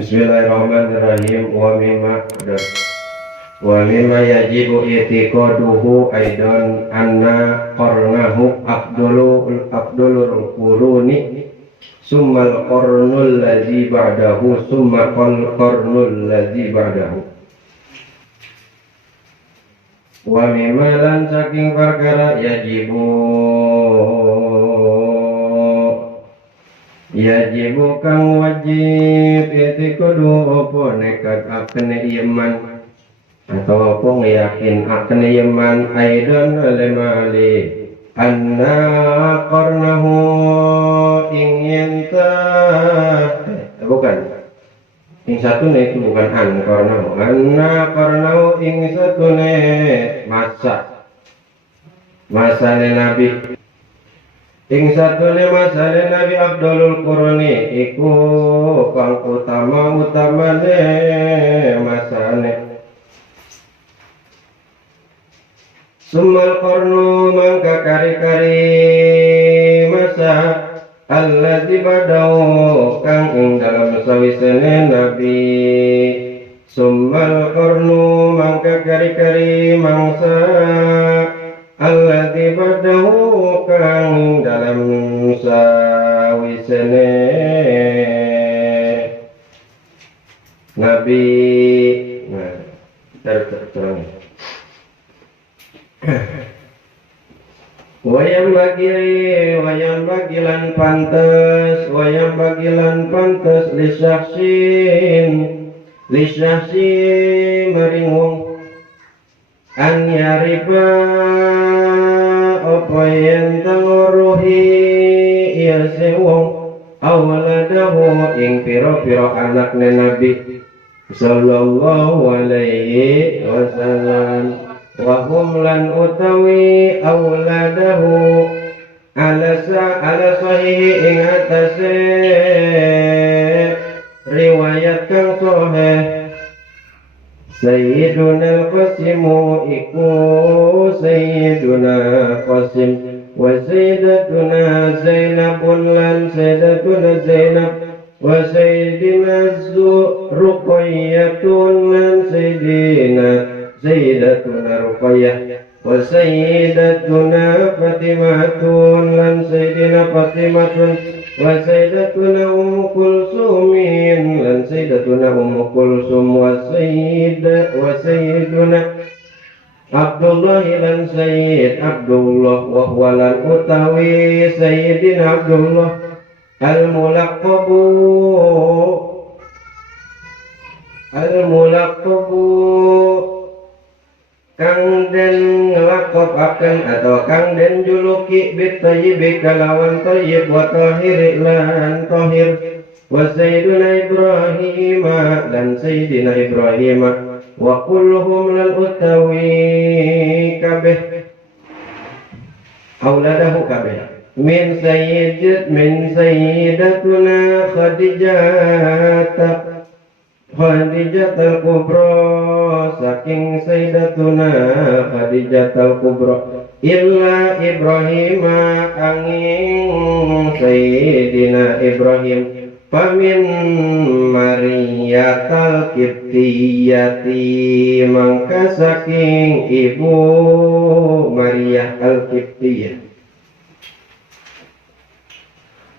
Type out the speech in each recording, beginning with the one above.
Bismillahirrahmanirrahim. Wa mimma yajibu i'tiqaduhu aidan anna qarnahu afdalul quruni summal qarnul ladzi ba'dahu summa qarnul ladzi ba'dahu. Wa mimma lan saking perkara yajibu kang wajib i'tiqadu apa nekat akene iman atau apa yakin akene iman aidan lemali anna qarnahu ingin bukan ing satune itu bukan qarnahu anna qarnahu ing satune masane nabi ing satune masane nabi afdalul quruni iku kang utamane masane summal qarnu mangka kari-kari masa alladzi badau kang ing dalam sawisene nabi summal qarnu mangka kari-kari mangsa alladzi badau kang dalam sawisene nabi. Nah, terang. Wayang bagilan pantes lisyaksin maring wong an yariba apa yen tanguruhi iya sewong awaladahu ing piro-piro anakne nabi sallallahu alaihi wasallam wa hum lan utawi awladahu ala sahihi ing atase riwayat kang sahih Sayyiduna Qasimu iku Sayyiduna Qasim wa Sayyidatuna Zainabun lan Sayyidatuna Zainab wa Sayyidina Ruqayyatun lan Sayyidatuna Ruqayyah wa Sayyidatuna Fatimatun lan Sayyidina Fatimatun wa Sayyidatuna Ummu Kulsumin lan Sayyidatuna Ummu Kulsum wa Sayyiduna Abdullah lan Sayyid Abdullah wa huwa lan utawi Sayyidina Abdullah al-mulaqabu kang den nglakopaken atau kang den juluki bitayyibi kalawan tayyib wa tahir lan tahir wa sayyiduna Ibrahim dan sayyidina Ibrahim wa kulluhum lan utawi kabeh auladahu kabeh min sayyidatuna Khadijah al-Kubra saking Sayyidatuna Khadijah al-Kubra illa Ibrahim angin Sayyidina Ibrahim pamin Mariyatal Qibtiyati mangka saking ibu Maryah al-Qibtiyah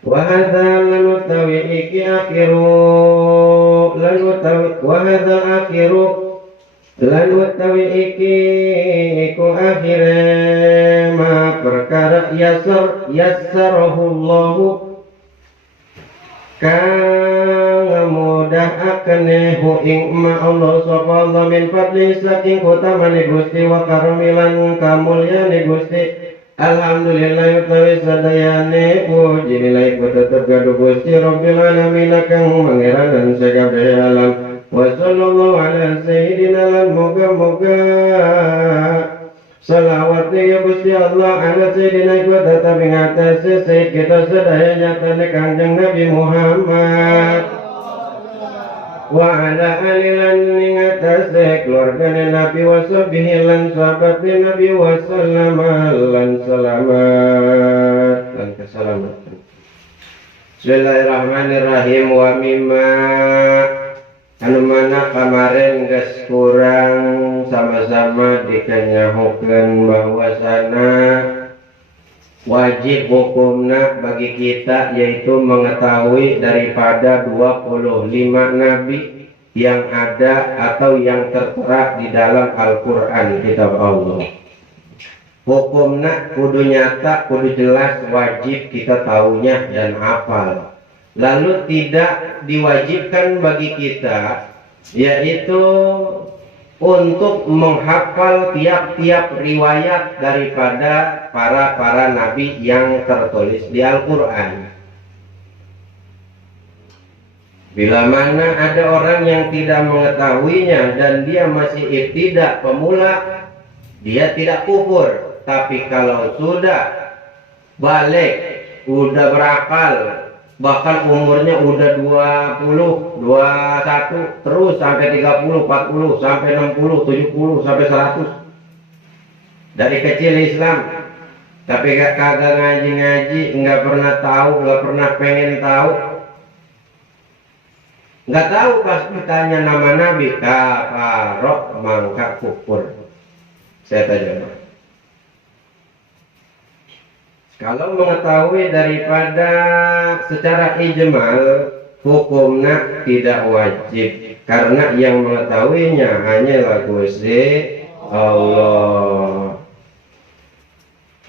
wa hadza lan utawi iki akhiru lan utawi iki iku akhire ma perkara yassarahu Allahu kang mudahakane hu ing ma Allah sapa Allah min fadli saking utamane Gusti wa karamilan kamulyane Gusti. Alhamdulillah utawi sadayane puji nilai tetep gaduh Gusti Rabbil alamin kang mangeranan sakabeh alam wa sallallahu ala sayyidina lan moga-moga salawat ya Gusti Allah ala sayyidina wa tetep ing atase sayyid kita sedaya nyatane Kanjeng Nabi Muhammad wa ala alilan ing atase keluargane Nabi wa sahbihi lan sahabatne Nabi wa sallama lan selamat dan keselamatan. Bismillahirrahmanirrahim. Wa mimma anu mana kemarin geus kurang sama-sama dikenyahukeun bahwasana wajib hukumna bagi kita yaitu mengetahui daripada 25 nabi yang ada atau yang tertera di dalam Al-Quran kitab Allah. Hukumna kudu nyata, kudu jelas, wajib kita tahunya dan hafal. Lalu tidak diwajibkan bagi kita yaitu untuk menghafal tiap-tiap riwayat daripada para nabi yang tertulis di Al-Quran. Bila mana ada orang yang tidak mengetahuinya dan dia masih ibtidak pemula, dia tidak kufur. Tapi kalau sudah balik, udah berakal, bahkan umurnya udah 20, 21, terus sampai 30, 40, sampai 60, 70, sampai 100. Dari kecil Islam, tapi kagak ngaji-ngaji, nggak pernah tahu, nggak pernah pengen tahu. Nggak tahu pas ditanya nama Nabi, kafarok mangka kufur. Saya tanya. Kalau mengetahui daripada secara ijmal, hukumnya tidak wajib karena yang mengetahuinya hanyalah Gusti Allah.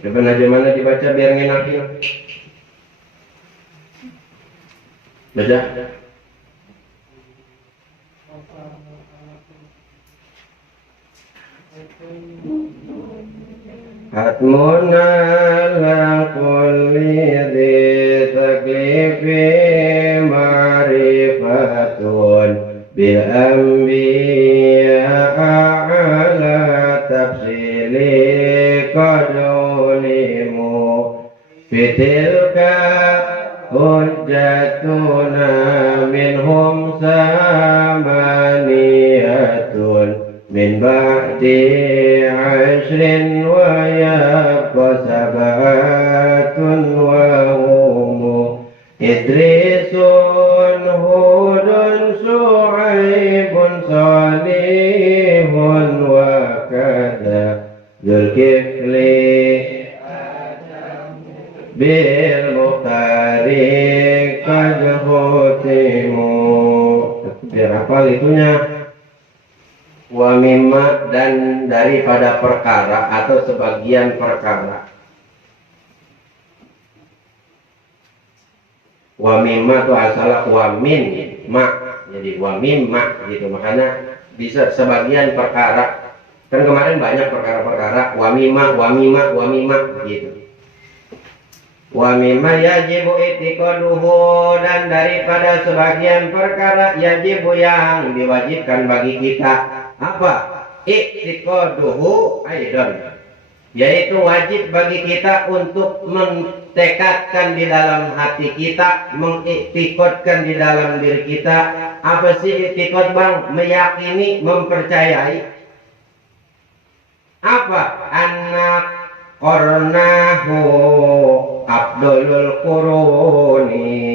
Depan aja mana dibaca biar ngenakin. Baca. Hatmun ala kulli dhi taklifi ma'rifatun bil anbiya ala tafsili qadulimu fitilka hujjatuna minhum samaniyatun min ba'di ashrin wa yabqa sabatun wa humu Idrisun Hudun Su'aibun Salihun wa kada Zulkifli bil muqtari qad hutimu. Biar hafal itunya. Wa mimma, dan daripada perkara atau sebagian perkara. Wa mimma itu asalah wa min ma, jadi wa mimma gitu, makanya bisa sebagian perkara. Kan kemarin banyak perkara-perkara wa mimma gitu. Wa mimma yajibu itiqaduhu, dan daripada sebagian perkara yajibu yang diwajibkan bagi kita. Apa? I'tiqaduhu aidan, yaitu wajib bagi kita untuk mentekadkan di dalam hati kita, mengiktikadkan di dalam diri kita. Apa sih iktikad, Bang? Meyakini, mempercayai. Apa? Anak qarnahu Abdul Quruni.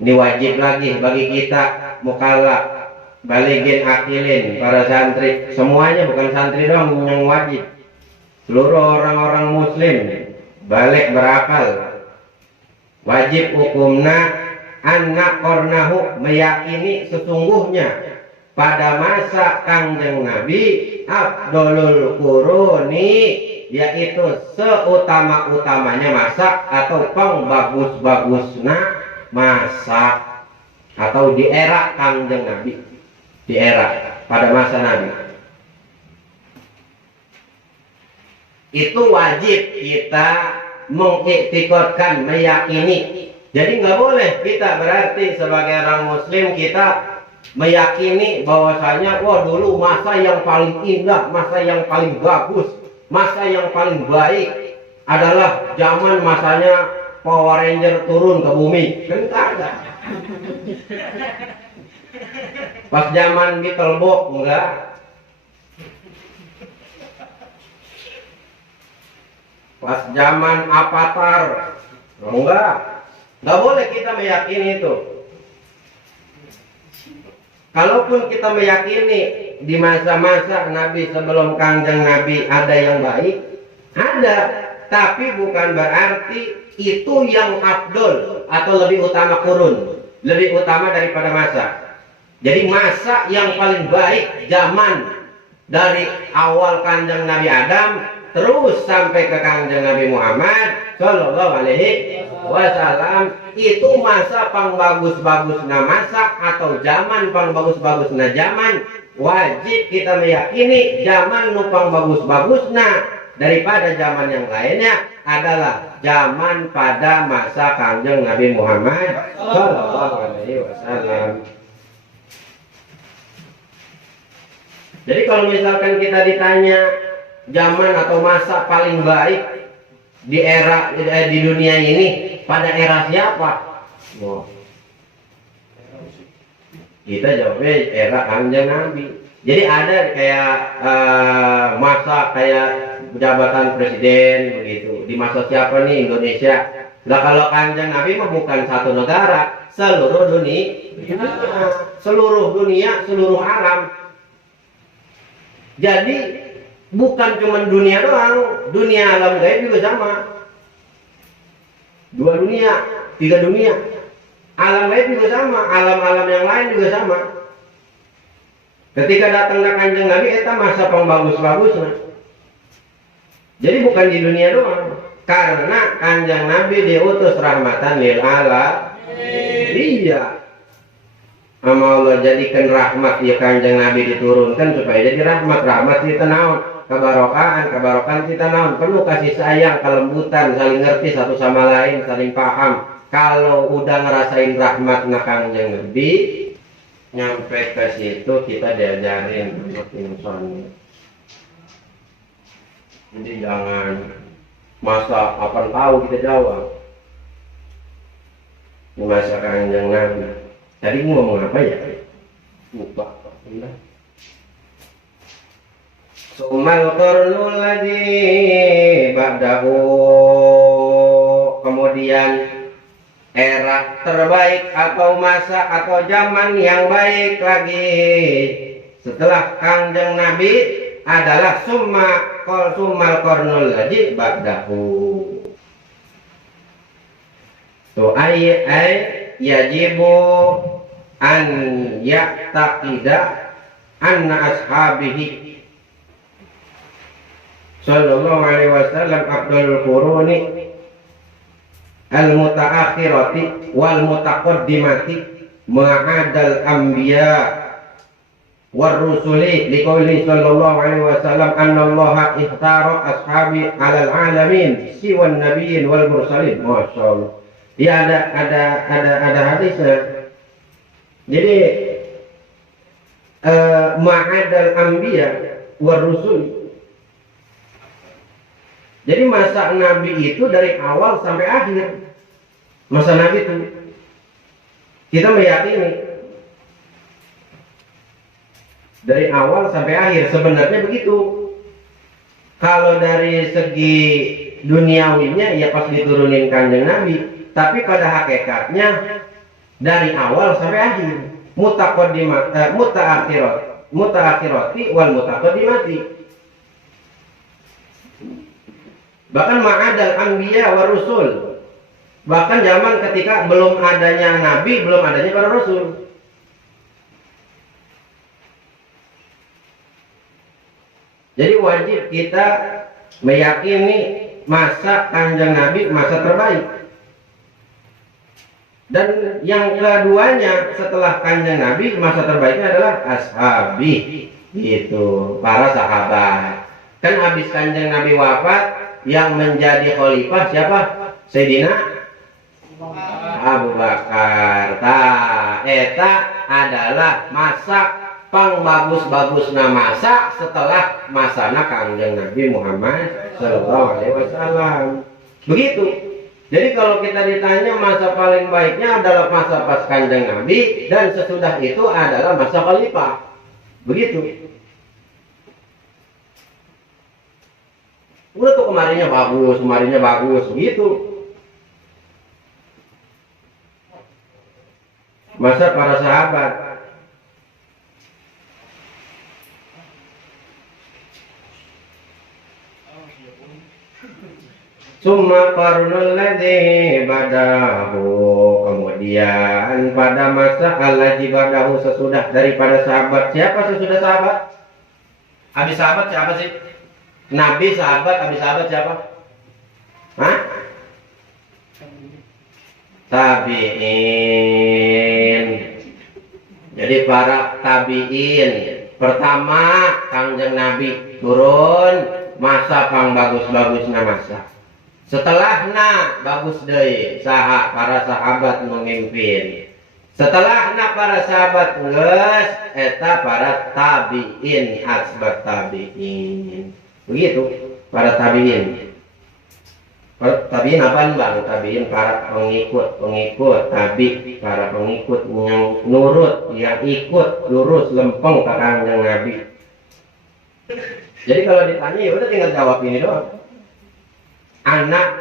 Ini wajib lagi bagi kita mukallaf, baligin, akilin, para santri, semuanya, bukan santri doang yang wajib, seluruh orang-orang muslim balik berakal. Wajib hukumna anak kornahu, meyakini sesungguhnya pada masa Kangjeng Nabi Abdul Quruni, yaitu seutama-utamanya masa atau pengbagus-bagusna masa, atau di era Kangjeng Nabi, di era pada masa Nabi. Itu wajib kita mengiktikadkan, meyakini. Jadi nggak boleh kita berarti sebagai orang muslim kita meyakini bahwasanya wah dulu masa yang paling indah, masa yang paling bagus, masa yang paling baik adalah zaman masanya Power Ranger turun ke bumi. Kan kagak. Pas zaman Beetlebok enggak. Pas zaman Avatar enggak. Enggak boleh kita meyakini itu. Kalaupun kita meyakini di masa-masa Nabi sebelum Kanjeng Nabi ada yang baik, ada, tapi bukan berarti itu yang afdol atau lebih utama kurun, lebih utama daripada masa. Jadi masa yang paling baik zaman dari awal Kanjeng Nabi Adam terus sampai ke Kanjeng Nabi Muhammad Shallallahu Alaihi Wasallam, itu masa pang bagus-bagusna masa atau zaman pang bagus-bagusna zaman. Wajib kita meyakini zaman nu pang bagus-bagusna daripada zaman yang lainnya adalah zaman pada masa Kanjeng Nabi Muhammad Shallallahu Alaihi Wasallam. Jadi kalau misalkan kita ditanya zaman atau masa paling baik di era di dunia ini pada era siapa? Oh. Kita jawabnya era Kanjeng Nabi. Jadi ada kayak masa kayak jabatan presiden begitu. Di masa siapa nih Indonesia? Nah kalau Kanjeng Nabi mah bukan satu negara, seluruh dunia, seluruh dunia, seluruh alam. Jadi bukan cuma dunia doang, dunia alam gaib juga sama. Dua dunia, tiga dunia. Alam gaib juga sama, alam-alam yang lain juga sama. Ketika datang ke Kanjeng Nabi, itu masa pembagus-bagusnya. Jadi bukan di dunia doang, karena Kanjeng Nabi diutus rahmatan lil alamin. Iya. Ama Allah jadikan rahmat ya Kanjeng Nabi diturunkan supaya jadi rahmat kita naon kebarokaan kita naon perlu kasih sayang, kelembutan, saling ngerti satu sama lain, saling paham. Kalau udah ngerasain rahmat Kanjeng Nabi, nyampe ke situ kita diajarin untuk insan. Jadi jangan masa apa tahu kita jawab di masa Kanjeng Nabi. Tadi ngomong apa ya? Lupa. Sumal qarnul ladzi ba'dahu, kemudian era terbaik atau masa atau zaman yang baik lagi setelah Kanjeng Nabi adalah sumal qarnul ladzi ba'dahu. To ay yajibu an ya'taqida anna ashabihi sallallahu alaihi wasallam afdalul quruni al mutaakhirati wal mutaqaddimati ma'adal anbiya war rusuli liqauli sallallahu alaihi wasallam annallaha ikhtara ashabi alal alamin siwan nabiyyin wal mursalin. Masyaallah. Ya ada hadisnya. Jadi ma'adal anbiya war rusul. Jadi masa Nabi itu dari awal sampai akhir. Masa Nabi itu kita meyakini dari awal sampai akhir, sebenarnya begitu. Kalau dari segi duniawinya ya pas diturunin Kanjeng Nabi, tapi pada hakikatnya dari awal sampai akhir, mutaakhirati wal mutaqaddimati. Bahkan ma'adal anbiya wa rusul. Bahkan zaman ketika belum adanya nabi, belum adanya para rasul. Jadi wajib kita meyakini masa Kanjeng Nabi masa terbaik. Dan yang keduanya setelah Kanjeng Nabi masa terbaiknya adalah ashabi, gitu, para sahabat. Kan habis Kanjeng Nabi wafat, yang menjadi khalifah siapa? Sayyidina Abu Bakar. Eta adalah masa pang bagus-bagusna masa setelah masana Kanjeng Nabi Muhammad sallallahu alaihi wasallam. Begitu. Jadi kalau kita ditanya masa paling baiknya adalah masa pas Kanjeng Nabi, dan sesudah itu adalah masa khalifah. Begitu. Udah tuh kemarinnya bagus, begitu. Masa para sahabat Summa qarnul ladzi badahu, kemudian pada masa alladzi badahu, sesudah daripada sahabat. Siapa sesudah sahabat? Habis sahabat siapa sih? Nabi, sahabat, habis sahabat siapa? Hah? Tabi'in. Jadi para tabi'in. Pertama Kangjeng Nabi turun, masa pang bagus-bagusna masa. Setelahna bagus deui para sahabat memimpin. Setelahna para sahabat geus eta para tabi'in, asbat tabi'in. Begitu para tabi'in. Tabi'in apaan bang? Tabi'in para pengikut tabi, para pengikut yang nurut, yang ikut lurus lempeng ke Kangjeng Nabi. Jadi kalau ditanya ya udah tinggal jawab ini doang. Anak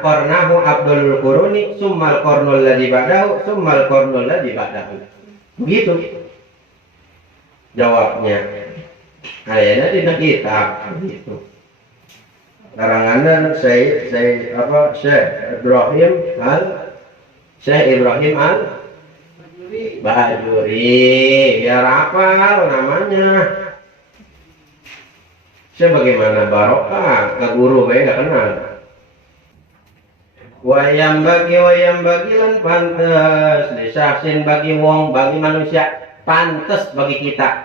kornahu Abdul Quruni summal kornul ladzi ba'dahu summal kornul ladzi ba'dahu. Begitu jawabnya. Kayaknya tidak kitab begitu. Karangan Syekh Ibrahim al Bajuri, biar hafal namanya. Sebagaimana barokah ke guru bae enggak kenal. Wayam bagi lan pantes disaksin bagi wong, bagi manusia, pantes bagi kita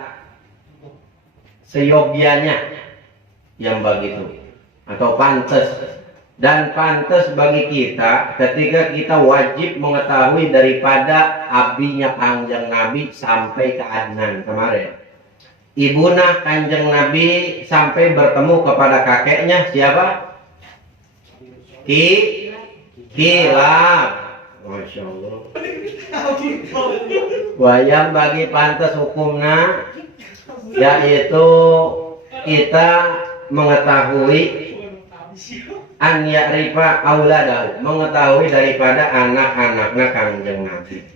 seyogianya yang begitu atau pantes, dan pantes bagi kita ketika kita wajib mengetahui daripada abinya Kangjeng Nabi sampai ke Adnan kemarin. Ibuna Kanjeng Nabi sampai bertemu kepada kakeknya siapa? Kilab. Masya Allah. Wayang bagi pantas hukumnya yaitu kita mengetahui an ya'rifa auladahu, mengetahui daripada anak-anaknya Kanjeng Nabi.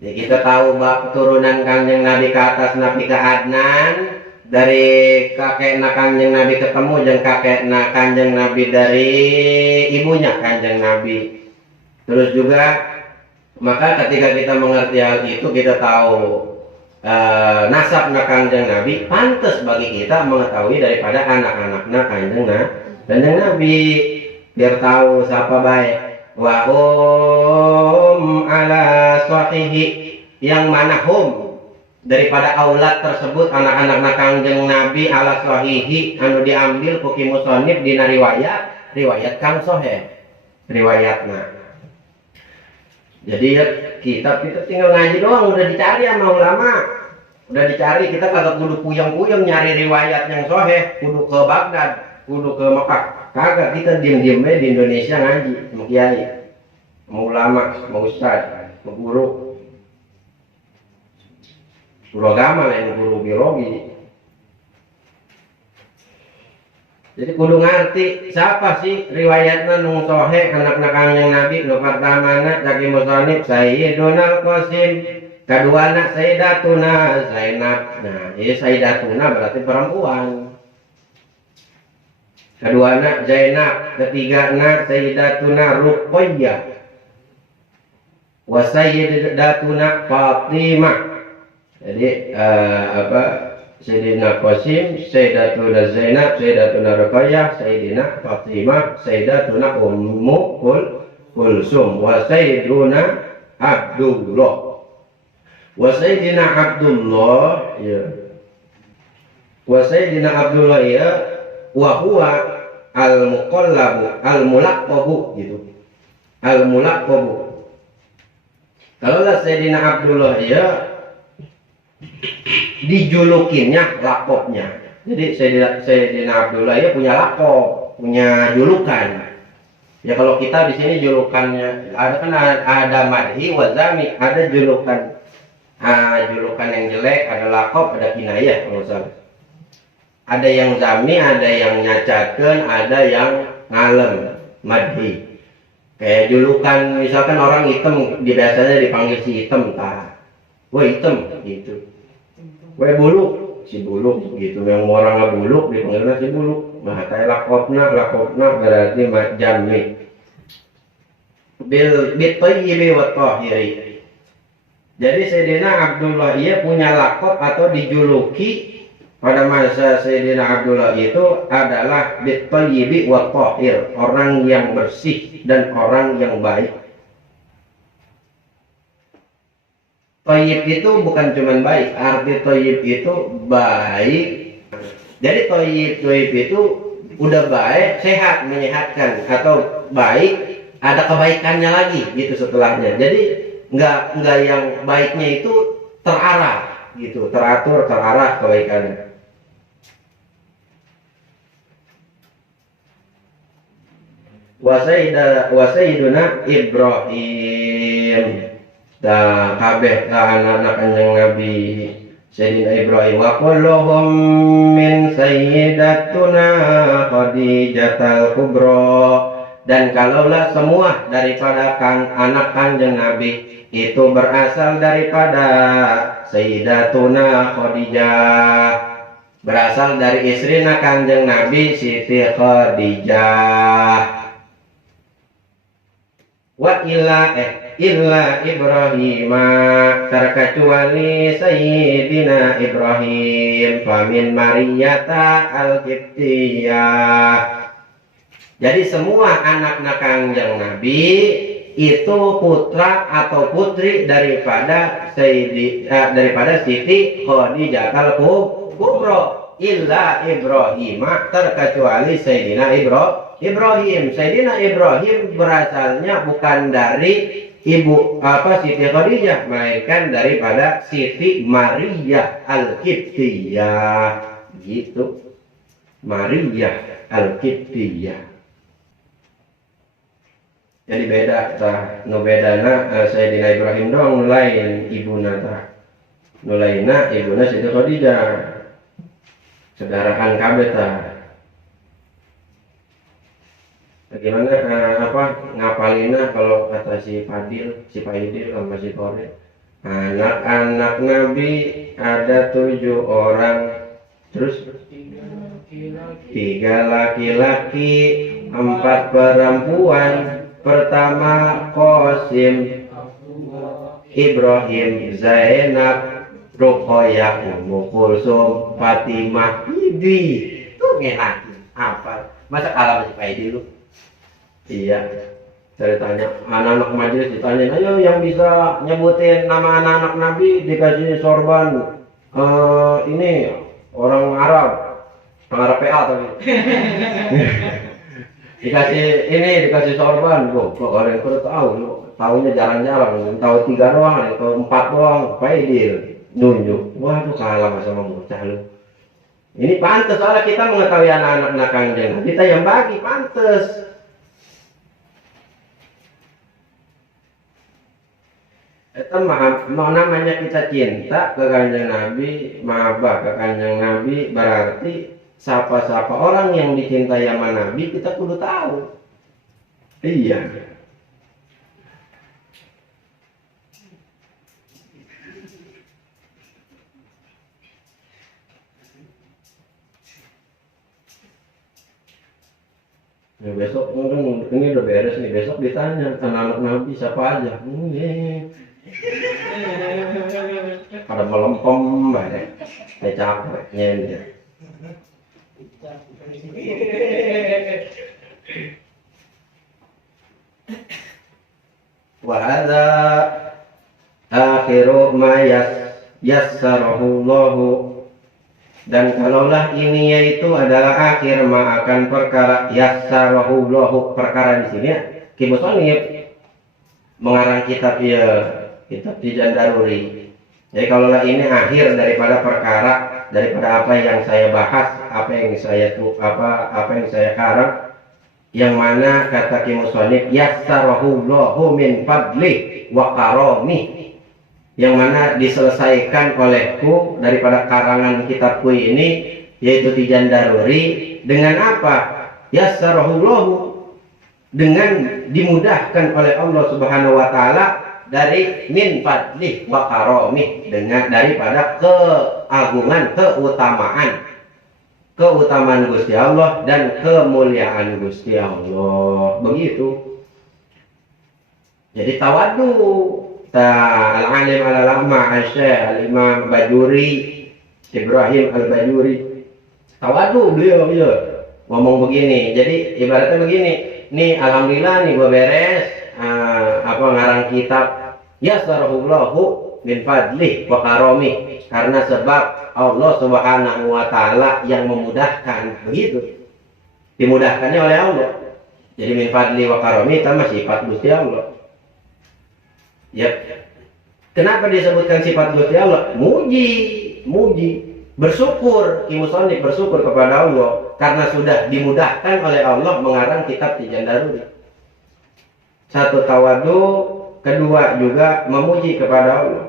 Jadi kita tahu bahwa keturunan Kanjeng Nabi ke atas Nabi ke Adnan, dari kakeknya Kanjeng Nabi ketemu jeung kakeknya Kanjeng Nabi dari ibunya Kanjeng Nabi. Terus juga maka ketika kita mengerti hal itu, kita tahu nasabnya Kanjeng Nabi, pantas bagi kita mengetahui daripada anak-anaknya Kanjeng Nabi, biar tahu siapa baik. Wa ala sahihi, yang mana daripada aulad tersebut anak-anak Kanjeng Nabi ala sahihi anu diambil ku musannif dina riwayat kang sahih riwayatna. Jadi ya, kita tinggal ngaji doang, udah dicari sama ulama, udah dicari, kita kagak kudu puyeng-puyeng nyari riwayat yang sahih, kudu ke Baghdad, kudu ke Mekah, kagak, kita diem-diem di Indonesia ngaji sama kiai, sama ulama, sama ustaz, sama guru agama lain guru biologi. Jadi kudu ngerti siapa sih riwayatna nu sahih anak Kanjeng Nabi. Nu pertamana dari musannif Sayyiduna Qasim, kaduana Sayyidatuna Zainab. Nah, ini Sayyidatuna berarti perempuan. Kaduana Zainab, ketigana Sayyidatuna Ruqayyah. Wa Sayyidatuna Fatimah. Jadi Sayyidina Qasim, Sayyidatuna Zainab, Sayyidatuna Ruqayyah, Sayyidina Fatimah, Sayyidatuna Ummu Kulsum, wa Sayyiduna Abdullah. Wa Sayyidina Abdullah ya. Wa Sayyidina Abdullah ya wa huwa al-muqallabu, al-mulaqqabu gitu. Al-mulaqqabu. Kalau Sayyidina Abdullah ya dijulukinnya lakopnya. Jadi Sayyidina Abdullah ya punya lakop, punya julukan. Ya kalau kita di sini julukannya ada madhi wa zami, ada julukan julukan yang jelek, ada lakop, ada kinayah kalau salah. Ada yang zami, ada yang nyacatkeun, ada yang ngalem, madhi. Kayak julukan misalkan orang hitam biasanya dipanggil si hitam, woi hitam gitu. Woi buluk, si buluk gitu, yang orang buluk dipanggilnya si buluk. Nah, lakopna berarti jami. Bil bitayyibi wa tahiri. Jadi Sayyidina Abdullah ia punya lakop atau dijuluki pada masa Sayyidina Abdullah itu adalah bitayyibi wa tahir, orang yang bersih dan orang yang baik. Thayyib itu bukan cuma baik, arti thayyib itu baik. Jadi thayyib itu udah baik, sehat, menyehatkan, atau baik, ada kebaikannya lagi gitu setelahnya. Jadi nggak yang baiknya itu terarah gitu, teratur, terarah kebaikannya. Wasayyiduna Ibrahim. Da kabeh anak-anak Kanjeng Nabi Sayyidina Ibrahim wa kulluhum min sayyidatuna Khadijatul Kubra. Dan kalaulah semua daripada anak Kanjeng Nabi itu berasal daripada Sayyidatuna Khadijah, berasal dari istrina Kanjeng Nabi Siti Khadijah. Wa illa Ibrahim, terkecuali Sayyidina Ibrahim, famin Mariyata al-Qibtiyah. Jadi semua anak-anak Kanjeng Nabi itu putra atau putri daripada Siti Khadijah al-Kubra. Illa Ibrahim, terkecuali Sayyidina Ibrahim. Sayyidina Ibrahim berasalnya bukan dari ibu Siti Khadijah, melainkan daripada Siti Maria al-Qibtiyah gitu. Maria al-Qibtiyah. Jadi beda tah, nu bedana Sayyidina Ibrahim doang lain ibuna tah. Nu lainna ibuna Siti Khadijah. Saudaraan kabeh tah. Bagaimana ngapalina kalau kata si Paidil sama si Kore. Anak-anak Nabi ada 7 orang, terus 3 laki-laki, 4 perempuan. Pertama Qasim, Ibrahim, Zainab, Ruqayyah, Ummu Kulsum, Fatimah, Bibi. Tuh ngenak apa? Masa kalah si Paidil lu? Iya. Saya tanya, anak-anak majelis ditanya, ayo yang bisa nyebutin nama anak-anak Nabi dikasih sorban. Ini orang Arab PA tadi. dikasih sorban, kok orang yang perlu tahu, tahunya jarang-jarang, tahu 3 doang, atau 4 doang, Paidil nunjuk. Waduh kalah sama bocah lu. Ini pantas soalnya kita mengetahui anak-anak Kanjeng, kita yang bagi pantas. Itu mau namanya kita cinta ke Kanjeng Nabi, mahabbah ke Kanjeng Nabi, berarti siapa-siapa orang yang dicintai sama Nabi kita kudu tahu. Iya. Nah, besok ini udah beres nih, besok ditanya anak-anak Nabi siapa aja. Pada melempem banget, capeknya ini. Wa hadza akhiru ma yassarahu Allahu. Dan kalaulah ini yaitu adalah akhir ma akan perkara yassarahu Allahu, perkara di sini Ki Musonif mengarang kitab Tijan Daruri. Jadi kalaulah ini akhir daripada perkara, daripada apa yang saya bahas, apa yang saya karang, yang mana kata Ki Musonif yassarahu Allahu min fadli wa karami, yang mana diselesaikan olehku daripada karangan kitabku ini, yaitu Tijan Daruri, dengan apa? Yassarahu Allahu, dengan dimudahkan oleh Allah Subhanahu wa taala, dari min fadli wa karami, dengan daripada keagungan, keutamaan, keutamaan Gusti Allah dan kemuliaan Gusti Allah. Begitu. Jadi tawadu. Al-alim al-lama al-syekh al-imam Bajuri Ibrahim al-Bajuri. Tawadu beliau ngomong begini. Jadi ibaratnya begini. Nih alhamdulillah nih gue beres ngarang kitab yasarahullahu min fadlih wa karomih, karena sebab Allah Subhanahu wa taala yang memudahkan. Begitu. Dimudahkannya oleh Allah. Jadi min fadli wa karomih itu sifat Gusti Allah. Ya. Kenapa disebutkan sifat Gusti Allah? Muji, bersyukur, Musonif bersyukur kepada Allah karena sudah dimudahkan oleh Allah mengarang kitab Tijan Daruri. Satu tawadu, kedua juga memuji kepada Allah.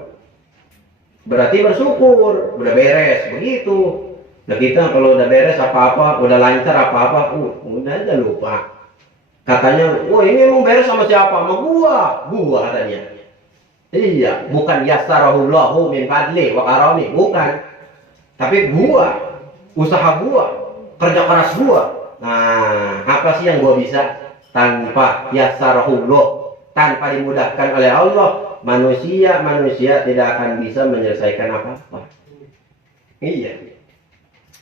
Berarti bersyukur, udah beres begitu. Nah kita kalau udah beres apa-apa, udah lancar apa-apa, udah aja lupa. Katanya, wah ini emang beres sama siapa? Sama gua katanya. Iya, bukan yasarahullahu min fadli wa karami, bukan. Tapi gua, usaha gua, kerja keras gua. Nah, apa sih yang gua bisa tanpa yasarahullah, tanpa dimudahkan oleh Allah, manusia tidak akan bisa menyelesaikan apa-apa. Iya.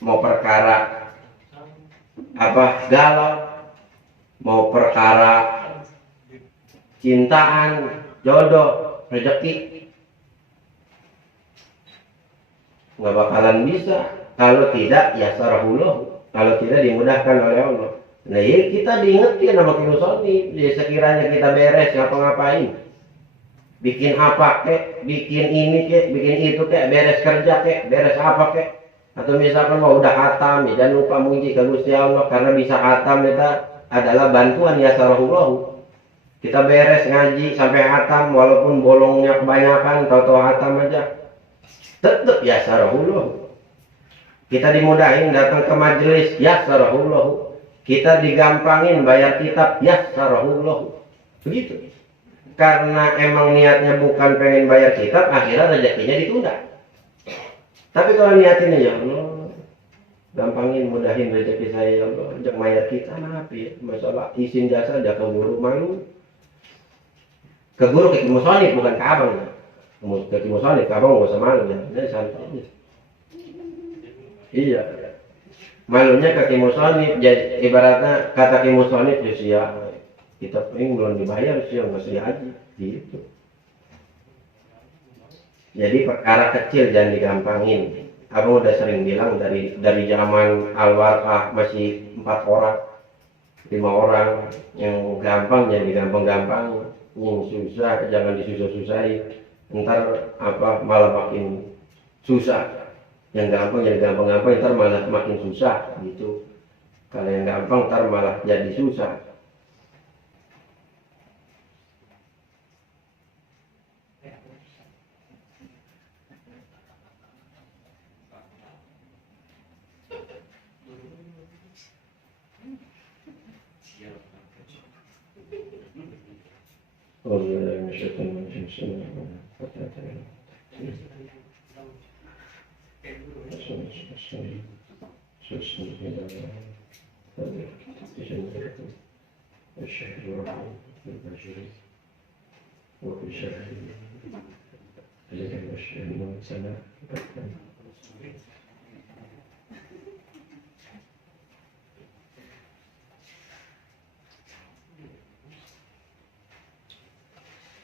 Mau perkara galau, mau perkara cintaan, jodoh, rezeki, nggak bakalan bisa kalau tidak yasarahullah, kalau tidak dimudahkan oleh Allah. Nah ya kita diingetin sama Musonif, sekiranya kita beres ngapa-ngapain, bikin apa kek, bikin ini kek, bikin itu kek, beres kerja kek, beres apa kek, atau misalkan mau udah khatam, ya jangan lupa muji ke Gusti Allah, karena bisa khatam itu adalah bantuan yasarahullah. Kita beres ngaji sampai khatam, walaupun bolongnya kebanyakan, tahu-tahu khatam aja, tetap yasarahullah. Kita dimudahin datang ke majelis, yasarahullah. Kita digampangin bayar kitab, yasarahullah. Begitu. Karena emang niatnya bukan pengen bayar kitab, akhirnya rezekinya ditunda. Tapi kalau niatinnya ya Allah, gampangin, mudahin rezeki saya ya Allah, ajak bayar kita napi, masalah izin jasa aja ke guru malu. Ke guru ke Musonif, bukan ke abang. Ke Musonif, ke abang gak usah malu ya. Ini santai aja. Iya. Malunya ke Musonif, jadi ibaratnya kata Musonif ya kita pengen belum dibayar sih, nggak usah haji gitu. Jadi perkara kecil jangan digampangin. Abang udah sering bilang dari zaman Al-Warqah masih 4 orang, 5 orang, yang gampang jangan digampang-gampang, yang susah jangan disusah-susahin. Ntar malah makin susah. Yang gampang jadi gampang-gampang, ntar malah makin susah gitu. Kalau yang gampang ntar malah jadi susah.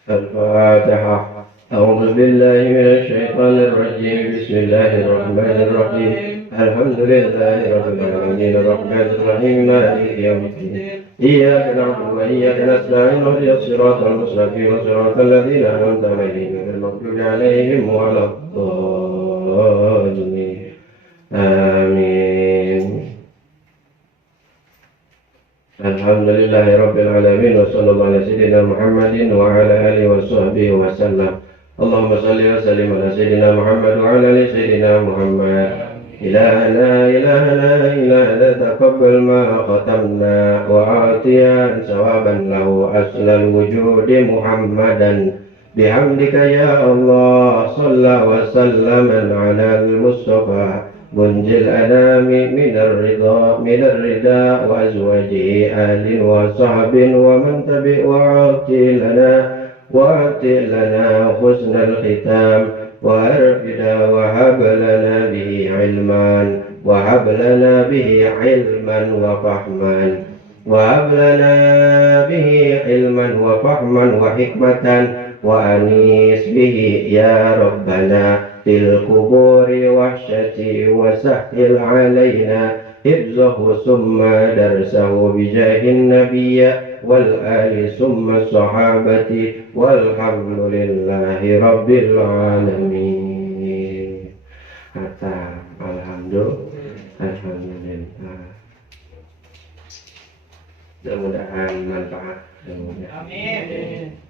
الفاتحة. أعوذ بالله من الشيطان الرجيم. بسم الله الرحمن الرحيم. الحمد لله رب العالمين الرحمن الرحيم مالك يوم الدين. إياك نعبد وإياك نستعين اهدنا الصراط المستقيم صراط الذين أنعمت عليهم غير المغضوب عليهم ولا الضالين. آمين. الحمد لله رب العالمين وصلى الله على سيدنا محمد وعلى آله وصحبه وسلم. اللهم صل وسلم على سيدنا محمد وعلى آل سيدنا محمد. إلهنا إلا أنت تقبل ما ختمنا وأعطيا ثوابا له أصل الوجود محمدا بحمدك يا الله. صلى وسلم على المصطفى منجي الأنام من الرداء وأزواجه آل وصحب ومن تبع وأعطي لنا حسن الختام وأرفدا وهب لنا به علما وفهما وهب لنا به علما وفهما وحكمة وأنيس به يا ربنا في القبور وحشتي وسهل علينا حفظه ثم درسه بجاه النبي والآل ثم الصحابة والحمد لله رب العالمين. Alhamdulillah. Mudah-mudahan manfaat. Amin.